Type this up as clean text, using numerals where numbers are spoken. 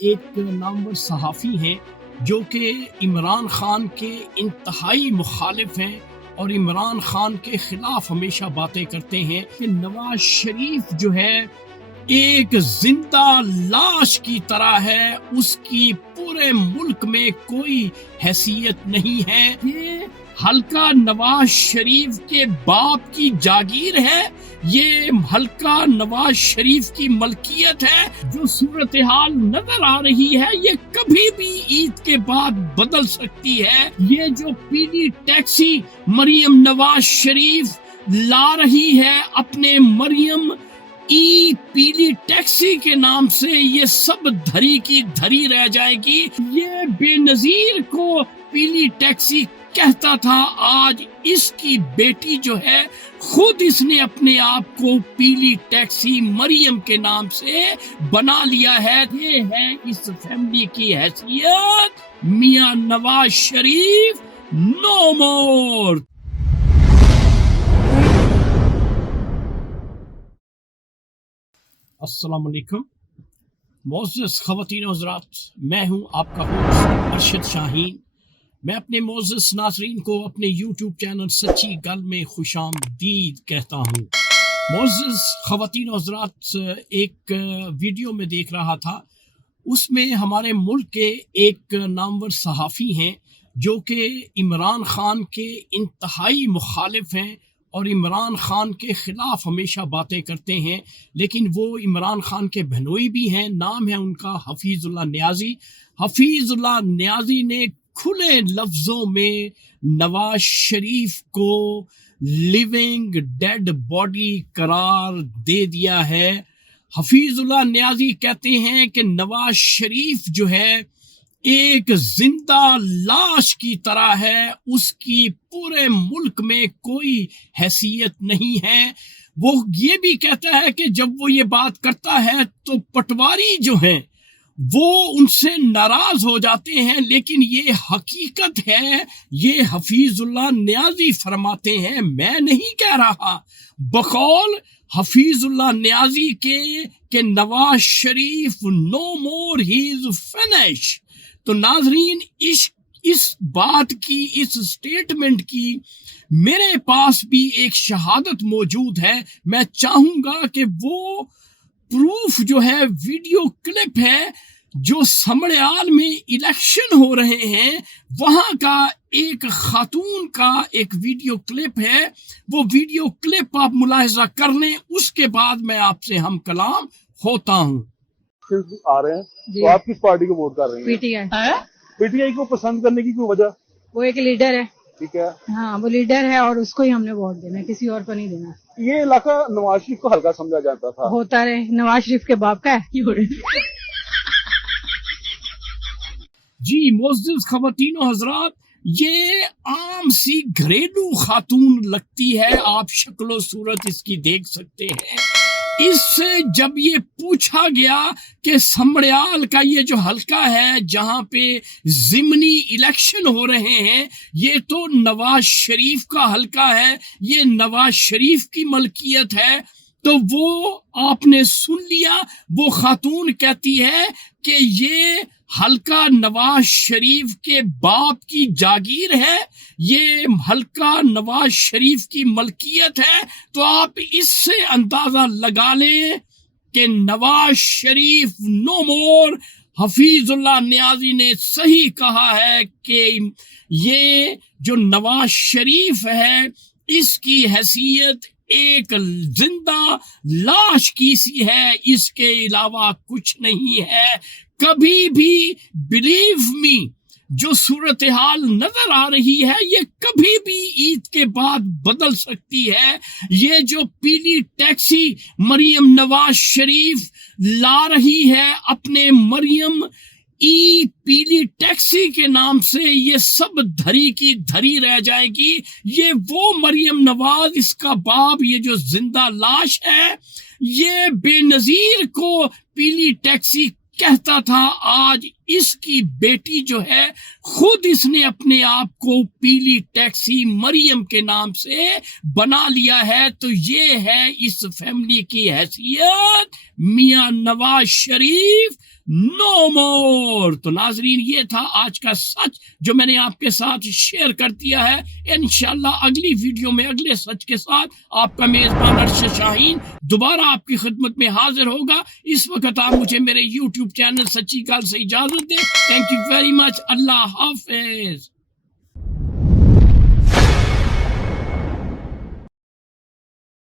ایک نامور صحافی ہیں جو کہ عمران خان کے انتہائی مخالف ہیں اور عمران خان کے خلاف ہمیشہ باتیں کرتے ہیں کہ نواز شریف جو ہے ایک زندہ لاش کی طرح ہے، اس کی پورے ملک میں کوئی حیثیت نہیں ہے۔ یہ حلقہ نواز شریف کے باپ کی جاگیر ہے، یہ حلقہ نواز شریف کی ملکیت ہے۔ جو صورتحال نظر آ رہی ہے یہ کبھی بھی عید کے بعد بدل سکتی ہے۔ یہ جو پیلی ٹیکسی مریم نواز شریف لا رہی ہے اپنے مریم پیلی ٹیکسی کے نام سے، یہ سب دھری کی دھری رہ جائے گی۔ یہ بے نظیر کو پیلی ٹیکسی کہتا تھا، آج اس کی بیٹی جو ہے خود اس نے اپنے آپ کو پیلی ٹیکسی مریم کے نام سے بنا لیا ہے۔ یہ ہے اس فیملی کی حیثیت، میاں نواز شریف نو مور۔ السلام علیکم معزز خواتین و حضرات، میں ہوں آپ کا ہوسٹ ارشد شاہین۔ میں اپنے معزز ناظرین کو اپنے یوٹیوب چینل سچی گل میں خوش آمدید کہتا ہوں۔ معزز خواتین و حضرات، ایک ویڈیو میں دیکھ رہا تھا، اس میں ہمارے ملک کے ایک نامور صحافی ہیں جو کہ عمران خان کے انتہائی مخالف ہیں اور عمران خان کے خلاف ہمیشہ باتیں کرتے ہیں، لیکن وہ عمران خان کے بہنوئی بھی ہیں۔ نام ہے ان کا حفیظ اللہ نیازی۔ حفیظ اللہ نیازی نے کھلے لفظوں میں نواز شریف کو لیونگ ڈیڈ باڈی قرار دے دیا ہے۔ حفیظ اللہ نیازی کہتے ہیں کہ نواز شریف جو ہے ایک زندہ لاش کی طرح ہے، اس کی پورے ملک میں کوئی حیثیت نہیں ہے۔ وہ یہ بھی کہتا ہے کہ جب وہ یہ بات کرتا ہے تو پٹواری جو ہیں وہ ان سے ناراض ہو جاتے ہیں، لیکن یہ حقیقت ہے، یہ حفیظ اللہ نیازی فرماتے ہیں، میں نہیں کہہ رہا۔ بقول حفیظ اللہ نیازی کے کہ نواز شریف نو مور، ہی از فنش۔ تو ناظرین، اس بات کی، اس سٹیٹمنٹ کی میرے پاس بھی ایک شہادت موجود ہے۔ میں چاہوں گا کہ وہ پروف جو ہے، ویڈیو کلپ ہے جو سمڑیال میں الیکشن ہو رہے ہیں، وہاں کا ایک خاتون کا ایک ویڈیو کلپ ہے، وہ ویڈیو کلپ آپ ملاحظہ کر لیں، اس کے بعد میں آپ سے ہم کلام ہوتا ہوں۔ آ رہے ہیں تو آپ کس پارٹی کو ووٹ کر رہے ہیں؟ P T I. P T I کو پسند کرنے کی کوئی وجہ؟ وہ ایک لیڈر ہے، ٹھیک ہے، ہاں وہ لیڈر ہے اور اس کو ہی ہم نے ووٹ دینا ہے، کسی اور کو نہیں دینا۔ یہ علاقہ نواز شریف کو ہلکا سمجھا جاتا تھا، ہوتا رہے، نواز شریف کے باپ کا ہے۔ جی معزز خواتین و حضرات، یہ عام سی گھریلو خاتون لگتی ہے، آپ شکل و صورت اس کی دیکھ سکتے ہیں۔ اس سے جب یہ پوچھا گیا کہ سمڑیال کا یہ جو حلقہ ہے جہاں پہ ضمنی الیکشن ہو رہے ہیں، یہ تو نواز شریف کا حلقہ ہے، یہ نواز شریف کی ملکیت ہے، تو وہ آپ نے سن لیا، وہ خاتون کہتی ہے کہ یہ حلقہ نواز شریف کے باپ کی جاگیر ہے، یہ حلقہ نواز شریف کی ملکیت ہے۔ تو آپ اس سے اندازہ لگا لیں کہ نواز شریف نو مور۔ حفیظ اللہ نیازی نے صحیح کہا ہے کہ یہ جو نواز شریف ہے اس کی حیثیت ایک زندہ لاش کی سی ہے، اس کے علاوہ کچھ نہیں ہے۔ کبھی بھی بلیو می، جو صورتحال نظر آ رہی ہے یہ کبھی بھی عید کے بعد بدل سکتی ہے۔ یہ جو پیلی ٹیکسی مریم نواز شریف لا رہی ہے اپنے مریم پیلی ٹیکسی کے نام سے، یہ سب دھری کی دھری رہ جائے گی۔ یہ وہ مریم نواز، اس کا باپ، یہ جو زندہ لاش ہے، یہ بے نظیر کو پیلی ٹیکسی کہتا تھا، آج اس کی بیٹی جو ہے خود اس نے اپنے آپ کو پیلی ٹیکسی مریم کے نام سے بنا لیا ہے، تو یہ ہے اس فیملی کی حیثیت، میاں نواز شریف نو مور۔ تو ناظرین یہ تھا آج کا سچ جو میں نے آپ کے ساتھ شیئر کر دیا ہے۔ انشاءاللہ اگلی ویڈیو میں اگلے سچ کے ساتھ آپ کا میزبان ارشد شاہین دوبارہ آپ کی خدمت میں حاضر ہوگا۔ اس وقت آپ مجھے میرے یوٹیوب چینل سچی گل سے اجازت دیں۔ Thank you very much. اللہ حافظ۔